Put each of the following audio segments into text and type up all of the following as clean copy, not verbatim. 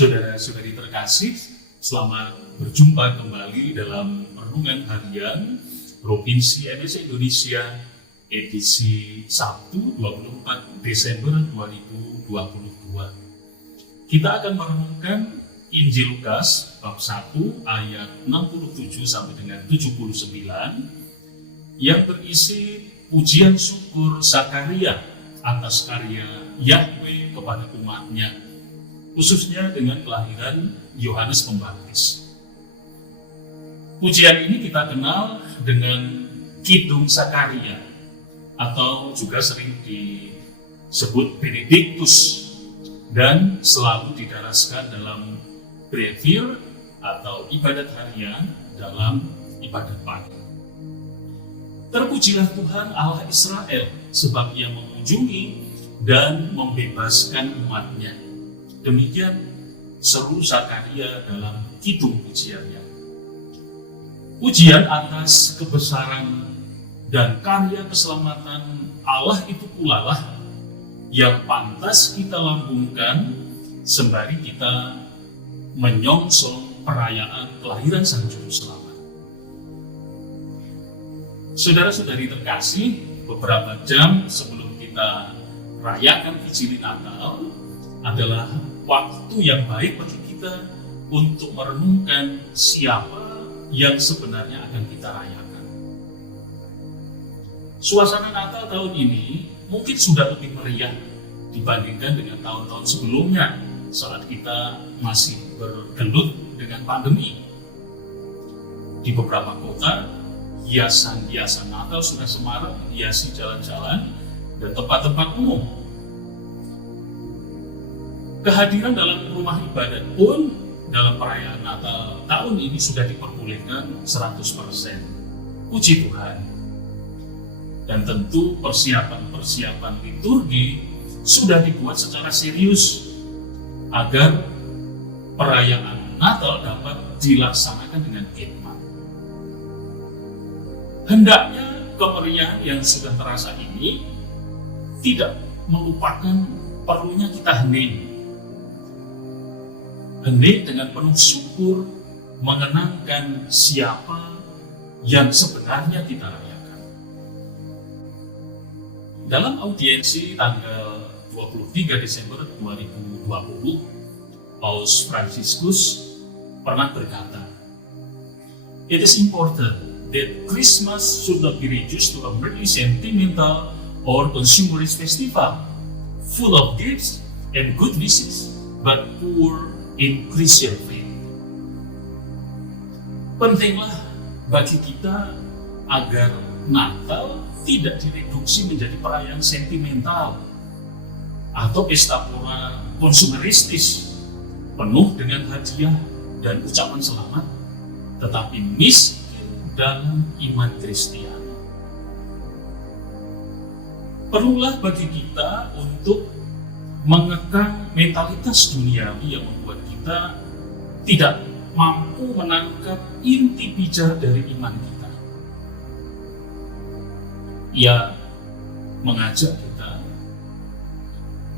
Saudara-saudari terkasih, selamat berjumpa kembali dalam renungan harian Provinsi NS Indonesia edisi Sabtu 24 Desember 2022. Kita akan merenungkan Injil Lukas bab 1 ayat 67 sampai dengan 79 yang berisi pujian syukur Zakaria atas karya Yahweh kepada umatnya, khususnya dengan kelahiran Yohanes Pembaptis. Pujian ini kita kenal dengan Kidung Zakaria atau juga sering disebut Benedictus dan selalu didaraskan dalam brevir atau ibadat harian dalam ibadat pagi. Terpujilah Tuhan Allah Israel sebab Ia mengunjungi dan membebaskan umatnya. Demikian seru Zakaria dalam kidung pujiannya. Pujian atas kebesaran dan karya keselamatan Allah itu pula lah yang pantas kita lambungkan sembari kita menyongsong perayaan kelahiran Sang Juru Selamat. Saudara-saudari terkasih, beberapa jam sebelum kita rayakan Vijili Natal adalah waktu yang baik bagi kita untuk merenungkan siapa yang sebenarnya akan kita rayakan. Suasana Natal tahun ini mungkin sudah lebih meriah dibandingkan dengan tahun-tahun sebelumnya saat kita masih bergelut dengan pandemi. Di beberapa kota, hiasan-hiasan Natal sudah semarak menghiasi jalan-jalan dan tempat-tempat umum. Kehadiran dalam rumah ibadat pun dalam perayaan Natal tahun ini sudah diperbolehkan 100%. Puji Tuhan. Dan tentu persiapan-persiapan liturgi sudah dibuat secara serius agar perayaan Natal dapat dilaksanakan dengan hikmat. Hendaknya kemeriahan yang sudah terasa ini tidak melupakan perlunya kita hening dengan penuh syukur, mengenangkan siapa yang sebenarnya kita rayakan. Dalam audiensi tanggal 23 Desember 2020, Paus Fransiskus pernah berkata, "It is important that Christmas should not be reduced to a merely sentimental or consumerist festival, full of gifts and good wishes, but poor in Christian faith." Pentinglah bagi kita agar Natal tidak direduksi menjadi perayaan sentimental atau pesta pora konsumeristis penuh dengan hadiah dan ucapan selamat, tetapi miskin dalam iman Kristiani. Perlulah bagi kita untuk mengekang mentalitas duniawi yang membuat kita tidak mampu menangkap inti pijar dari iman kita. Ia mengajak kita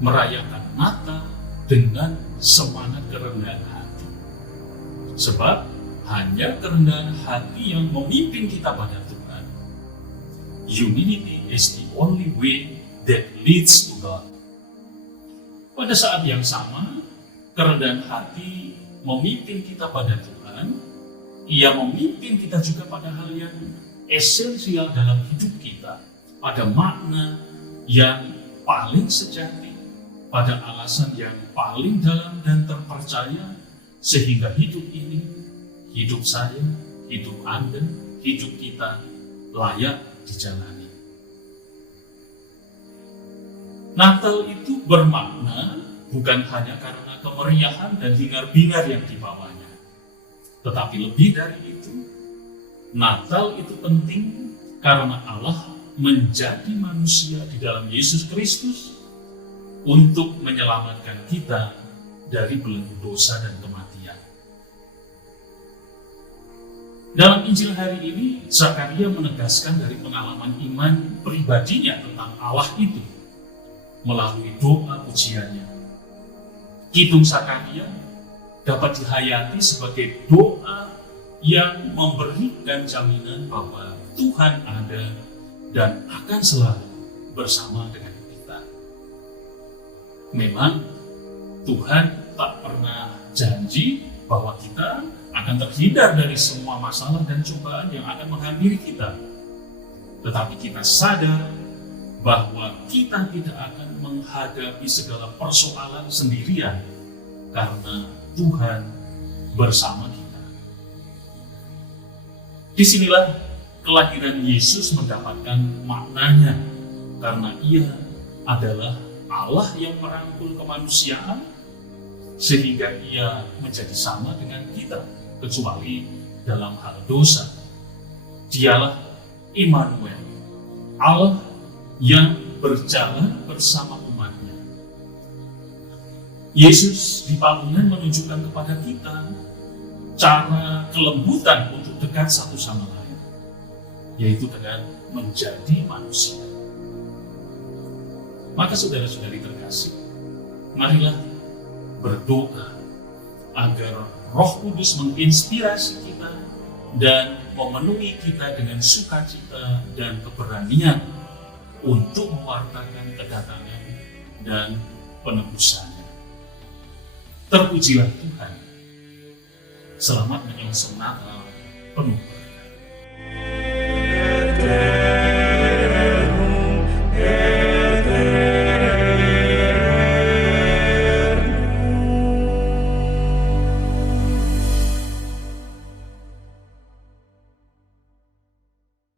merayakan Natal dengan semangat kerendahan hati. Sebab hanya kerendahan hati yang memimpin kita pada Tuhan. Humility is the only way that leads to God. Pada saat yang sama, kerendahan hati memimpin kita pada Tuhan. Ia memimpin kita juga pada hal yang esensial dalam hidup kita, pada makna yang paling sejati, pada alasan yang paling dalam dan terpercaya, sehingga hidup ini, hidup saya, hidup Anda, hidup kita layak dijalani. Natal itu bermakna bukan hanya karena kemeriahan dan hingar-bingar yang dibawanya, tetapi lebih dari itu, Natal itu penting karena Allah menjadi manusia di dalam Yesus Kristus untuk menyelamatkan kita dari belenggu dosa dan kematian. Dalam Injil hari ini, Zakaria menegaskan dari pengalaman iman pribadinya tentang Allah itu melalui doa pujiannya. Kidung Zakaria dapat dihayati sebagai doa yang memberikan jaminan bahwa Tuhan ada dan akan selalu bersama dengan kita. Memang Tuhan tak pernah janji bahwa kita akan terhindar dari semua masalah dan cobaan yang akan menghampiri kita. Tetapi kita sadar bahwa kita tidak akan menghadapi segala persoalan sendirian karena Tuhan bersama kita. Disinilah kelahiran Yesus mendapatkan maknanya, karena Ia adalah Allah yang merangkul kemanusiaan sehingga Ia menjadi sama dengan kita, kecuali dalam hal dosa. Dialah Immanuel, Allah yang berjalan bersama umatnya. Yesus di Palungan menunjukkan kepada kita cara kelembutan untuk dekat satu sama lain, yaitu dengan menjadi manusia. Maka saudara-saudari terkasih, marilah berdoa agar Roh Kudus menginspirasi kita dan memenuhi kita dengan sukacita dan keberanian untuk mewartakan kedatangan dan penebusannya. Terpujilah Tuhan. Selamat menyongsong Natal penuh